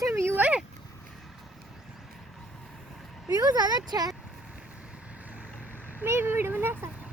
अच्छे व्यू है, व्यू ज़्यादा अच्छा है। मैं भी वीडियो बना सकती हूँ।